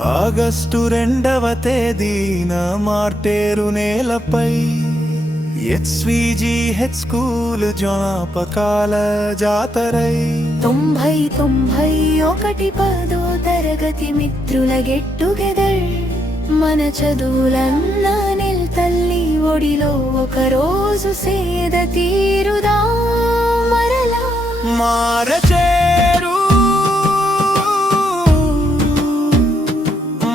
August 2వ తేదీన మార్టేరు నేలపై HVGH స్కూల్ జ్ఞాపకాల జాతరై 91 తరగతి మిత్రుల గెట్ టుగెదర్ మన చదువులన్నా తల్లి ఒడిలో ఒక రోజు సేద తీరుదా మరలా మారచేరు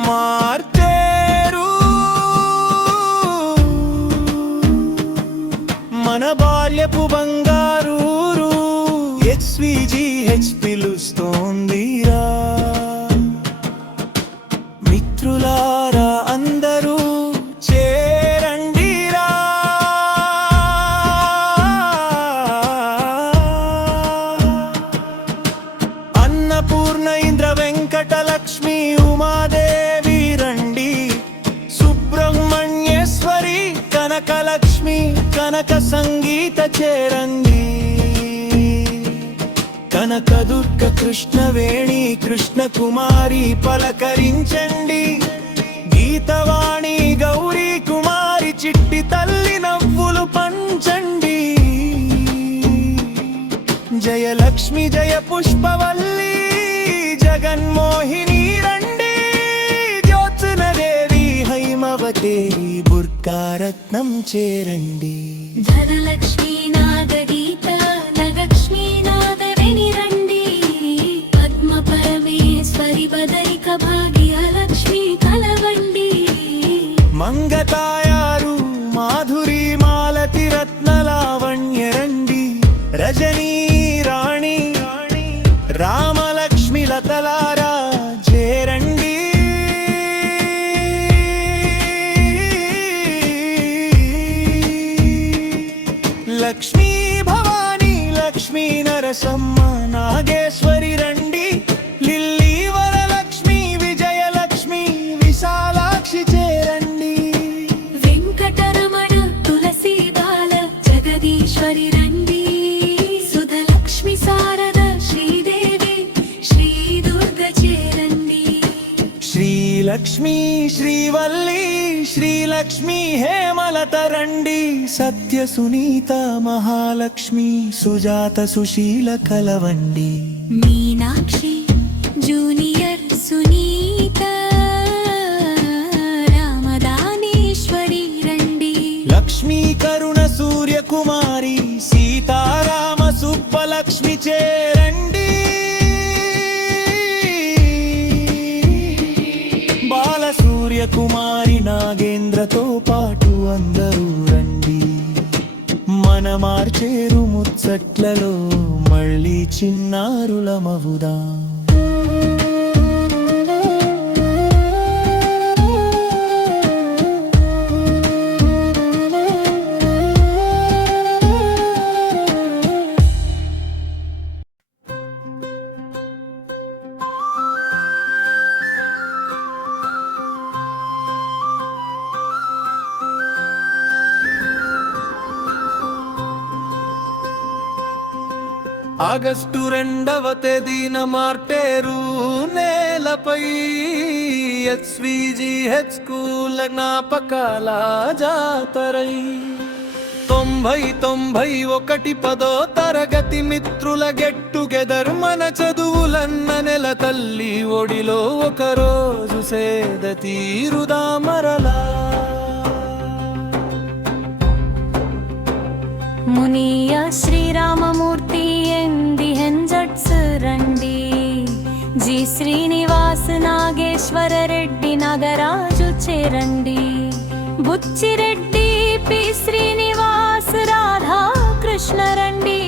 మార్చేరు మన బాల్యపు బంగారు HVGH పిలుస్తోందిరా మిత్రులారా అందరూ చేరండిరా అన్నపూర్ణ ఇంద్ర వెంకటలక్ష్మి ఉమాదేవి రండి సుబ్రహ్మణ్యేశ్వరి కనకలక్ష్మి కనక సంగీత చేరండి కనకదుర్గ కృష్ణవేణి కృష్ణ కుమారి పలకరించండి గీతవాణి గౌరీ కుమారి చిట్టి తల్లి నవ్వులు పంచండి జయలక్ష్మి జయ పుష్పవల్లి జగన్మోహిని రండి జ్యోత్స్నదేవి హైమవతే బుర్కారత్నం చేరండి ధనలక్ష్మి నాగగీత నగలక్ష్మి నాదవేణి రండి పద్మ పరమేశ్వరి బదరిక భాగ్యలక్ష్మి కలవండి మంగతాయారు మాధురి మాలతి రత్నలావణ్య రండి రజనీ రాణి రామలక్ష్మి లతలారా చేరండి లక్ష్మీ భవాని లక్ష్మీ నరసమ్మ నాగేశ్వరి రండి లిల్లీ వరలక్ష్మి విజయలక్ష్మి విశాలాక్షి చేరండి వెంకటరమణ తులసి బాల జగదీశ్వరి రండి సుధలక్ష్మి శారద శ్రీదేవి శ్రీ దుర్గ చేరండి శ్రీలక్ష్మి శ్రీవల్లి శ్రీలక్ష్మి హేమలత రండి సత్య సునీత మహాలక్ష్మి సుజాత సుశీల కలవండి మీనాక్షి జూనియర్ సునీత రామదానేశ్వరి రండి లక్ష్మీ కరుణ సూర్యకుమారి సీతారామ సుబ్బలక్ష్మి చేరండి బాల సూర్యకుమారి నాగేంద్రతో పాటు అందరూ రండి మన మార్చేరు ముచ్చట్లలో మళ్ళీ చిన్నారులమవుదా ఆగస్టు 2వ తేదీన మార్టేరు నేలపై HVGH స్కూల్ జ్ఞాపకాల జాతరై 91 తరగతి మిత్రుల గెట్ టుగెదర్ మన చదువులన్న నెల తల్లి ఒడిలో ఒక రోజు సేద తీరుదా మరలా మునియ శ్రీరామమూర్తి ఎంది హెంజట్స్ రండి జి శ్రీనివాస్ నాగేశ్వర రెడ్డి నాగరాజు చేరండి బుచ్చిరెడ్డి పి శ్రీనివాస్ రాధా కృష్ణ రండి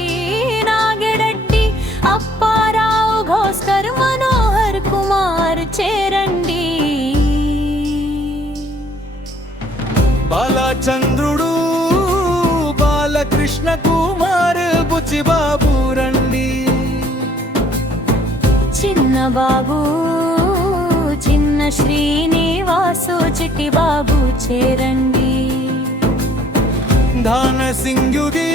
నాగిరెడ్డి అప్పారావు ఘోస్కర్ మనోహర్ కుమార్ చేరండి బాలచంద్రుడు బాలకృష్ణ కుమార్ బుచ్చిబాబు రండి చిన్న బాబు చిన్న శ్రీనివాసు చిట్టి బాబు చేరండి ధాన సింగుగి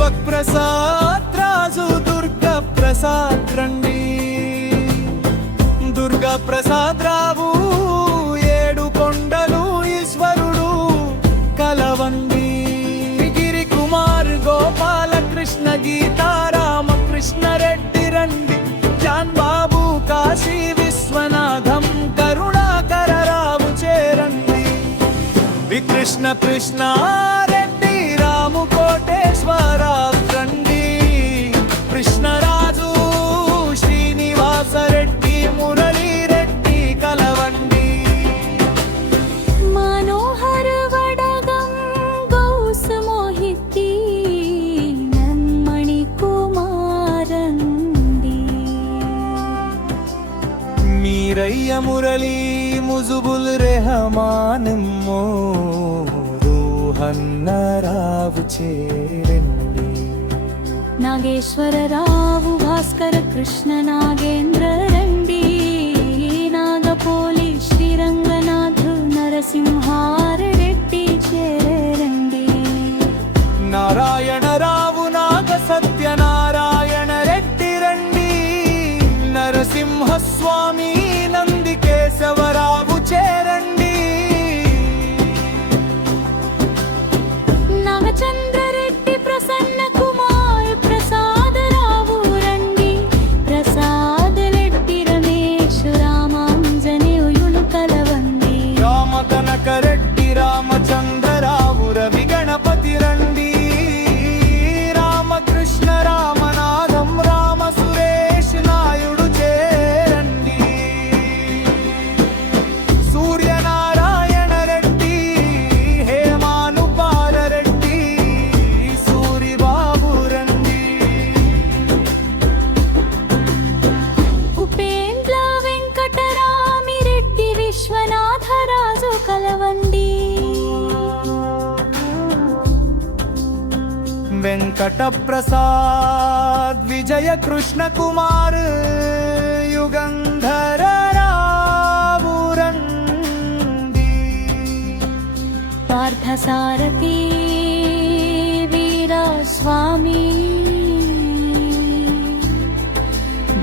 వక్ ప్రసాద్ రాజు దుర్గ ప్రసాద్ రండి దుర్గా ప్రసాద్ రావు ఏడు కొండలు ఈశ్వరుడు కలవండి గిరి కుమార్ గోపాలకృష్ణ గీతారామకృష్ణ రెడ్డి రండి జాన్ బాబు కాశీ విశ్వనాథం కరుణాకర రావు చేరండి వికృష్ణ కృష్ణ రెడ్డి రాము కోటేశ్వర రండి కృష్ణరాజు శ్రీనివాస రెడ్డి మురళీ రెడ్డి కలవండి మనోహర వడగం గౌస్ మోహితి నన్మణి కుమారండి మీరయ్య మురళీ ముజుబుల్ రెహమాన్ రూహన్నరావు చేరండి నాగేశ్వరరావు భాస్కర కృష్ణ నాగేంద్ర రండి నాగపోలి శ్రీరంగనాథ్ నరసింహారెడ్డి చేరండి నారాయణరావు నాగ సత్యనారాయణ రెడ్డి రండి నరసింహస్వామి నందికేశవరావు చేరండి నాగచంద్రరెడ్డి ప్రసన్న కుమార్ ప్రసాదరావు రండి ప్రసాద్ రెడ్డి రమేష్ రామాంజనేయులు కలవండి రామకనక రెడ్డి రామచంద్రరావు రవి గణపతి రండి రామకృష్ణ రామనాథం రామ సురేష్ నాయుడు చేరండి సూర్యనారాయణ రెడ్డి హేమానుపాల రెడ్డి సూరిబాబు రండి ఉపేంద్ర వెంకటరామిరెడ్డి విశ్వనాథరాజు కలవండి వెంకట ప్రసాద్ విజయ కృష్ణ కుమార్ యుగంధర రావు రండి పార్థసారథి వీరస్వామి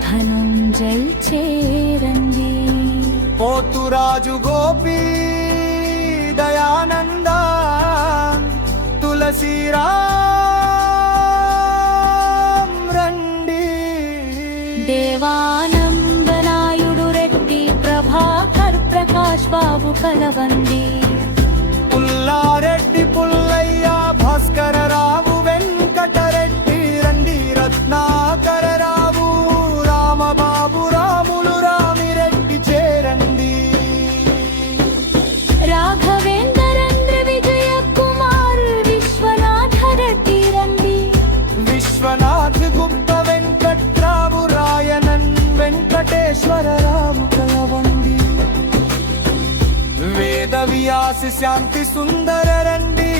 ధనుంజయ్ చేరండి పోతురాజు గోపి దయానంద తులసిరామ్ రండి దేవానందనాయుడు రెడ్డి ప్రభాకర్ ప్రకాష్ బాబు కలవండి పుల్లారెడ్డి పుల్లయ్య భాస్కర రావు వెంకటరెడ్డి రండి రత్నాకర రావు రామబాబు రాములు రామిరెడ్డి చేరండి రాఘవేంద్రేంద్ర విజయ కుమార్ విశ్వనాథ రెడ్డి రండి విశ్వనాథ్ గుప్త వెంకట్రావు రాయనన్ వెంకటేశ్వర రావు కలవండి వేద వ్యాస శాంతి సుందర రండి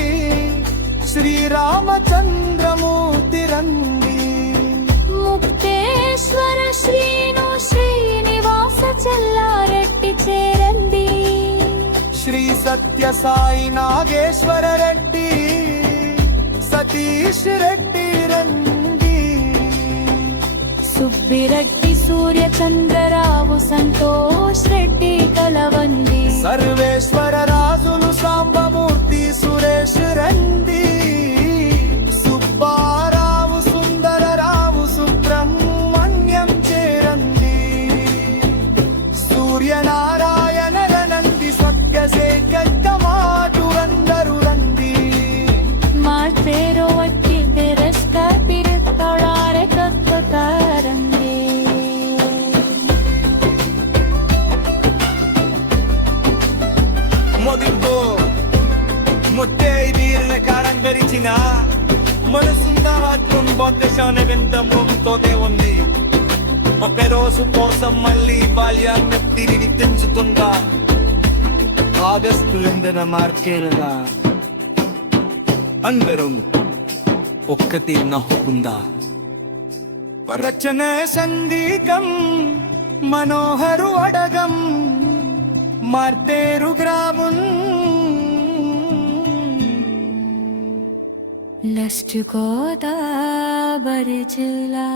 శ్రీరామచంద్రమూర్తి రండి ముక్తేశ్వర శ్రీను శ్రీనివాస చెల్లారెడ్డి చేరండి శ్రీ సత్య సాయి నాగేశ్వర రెడ్డి సతీష్ రెడ్డి రండి సుబ్బిరెడ్డి సూర్యచంద్రరావు సంతోష్ రెడ్డి కలవండి సర్వేశ్వర రాజులు సాంబమూర్తి సురేష్ రండి సుబ్బారావు సుందరరావు సుబ్రహ్మణ్యం చేరండి సూర్యనారాయణ నంది సత్యశేఖర్ కమాటు అందరు రండి మార్చేరో వచ్చి తిరస్కార్ పిరుత్తడారే కత్తుతారండి మొదలు ముత్తైదీర్ల కారంగరించిన మనసుందా మాత్రం బొత్తశాన వింత ముంతోనే ఉంది ఒక రోజు కోసం మళ్ళీ బాల్యాన్ని తిరిగి తెంచుతుందా ఆగస్టు 2న మార్చేరుగా అందరం ఒక్కటి నవ్వుకుందా రచన సంగీతం మనోహరు అడగం మార్తేరు గ్రామం లస్ట్ గోదావరి జిల్లా